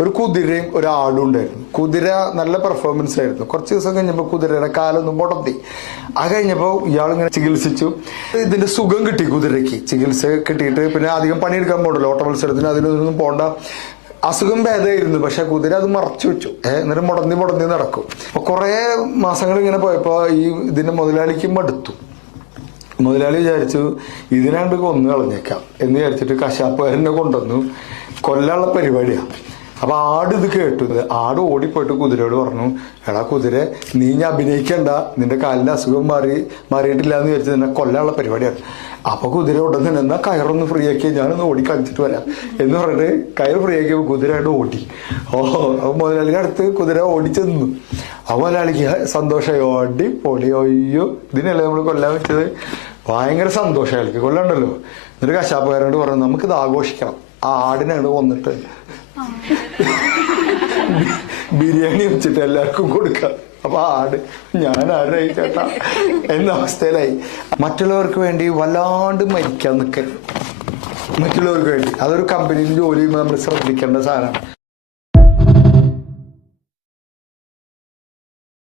ഒരു കുതിരയും ഒരു ആടും ഉണ്ടായിരുന്നു. കുതിര നല്ല പെർഫോമൻസ് ആയിരുന്നു. കുറച്ച് ദിവസം കഴിഞ്ഞപ്പോൾ കുതിരയുടെ കാലൊന്നും പൊടത്തി. അത് കഴിഞ്ഞപ്പോൾ ഇയാളിങ്ങനെ ചികിത്സിച്ചു. ഇതിന്റെ സുഖം കിട്ടി കുതിരയ്ക്ക്. ചികിത്സ കിട്ടിയിട്ട് പിന്നെ അധികം പണിയെടുക്കാൻ പോകണ്ടല്ലോ, ഓട്ട മത്സരത്തിന് അതിനൊന്നും പോണ്ട. അസുഖം ഭേദമായിരുന്നു. പക്ഷെ കുതിര അത് മറച്ചു വെച്ചു. എന്നിട്ട് മുടന്തി നടക്കും. അപ്പൊ കുറെ മാസങ്ങൾ ഇങ്ങനെ പോയപ്പോ ഈ ഇതിന്റെ മുതലാളിക്ക് മടുത്തു. മുതലാളി വിചാരിച്ചു ഇതിനാണ്ട് കൊന്നു കളഞ്ഞേക്കാം എന്ന് വിചാരിച്ചിട്ട് കശാപ്പുകാരനെ കൊണ്ടുവന്നു. കൊല്ലാനുള്ള പരിപാടിയാണ്. അപ്പൊ ആട് ഇത് കേട്ടു. ആട് ഓടിപ്പോയിട്ട് കുതിരയോട് പറഞ്ഞു, എടാ കുതിര, നീ ഞാൻ അഭിനയിക്കണ്ട, നിന്റെ കാലിന്റെ അസുഖം മാറിയിട്ടില്ല എന്ന് വിചാരിച്ചു നിന്നെ കൊല്ലാനുള്ള പരിപാടിയാണ്. അപ്പൊ കുതിര ഉടനെ എന്നാ കയറൊന്ന് ഫ്രീ ആക്കി ഞാനൊന്ന് ഓടി കളിച്ചിട്ട് വരാം എന്ന് പറഞ്ഞിട്ട് കയർ ഫ്രീ ആക്കിയപ്പോൾ കുതിരയായിട്ട് ഓടി. അപ്പൊ മുതലാളിയുടെ അടുത്ത് കുതിര ഓടിച്ചെന്നു. അപ്പൊ മുതലാളിക്ക് സന്തോഷമായി. ഓടി പൊളി, അയ്യോ ഇതിനല്ലേ നമ്മൾ കൊല്ലാൻ വെച്ചത്. ഭയങ്കര സന്തോഷം അയാൾക്ക്, കൊല്ലണ്ടല്ലോ. എന്നിട്ട് കശാപ്പുകാരോട് പറഞ്ഞു, നമുക്കിത് ആഘോഷിക്കണം. ആ ആടിനാണ് കൊന്നിട്ട് ബിരിയാണി വെച്ചിട്ട് എല്ലാവർക്കും കൊടുക്കാം. അപ്പൊ ആട് ഞാൻ ആരായി ചേട്ടാ എന്ന അവസ്ഥയിലായി. മറ്റുള്ളവർക്ക് വേണ്ടി വല്ലാണ്ട് മരിക്കാൻ നിൽക്കരുത്. മറ്റുള്ളവർക്ക് വേണ്ടി അതൊരു കമ്പനിയിൽ ജോലി ചെയ്യുമ്പോൾ നമ്മൾ ശ്രദ്ധിക്കേണ്ട സാധനമാണ്.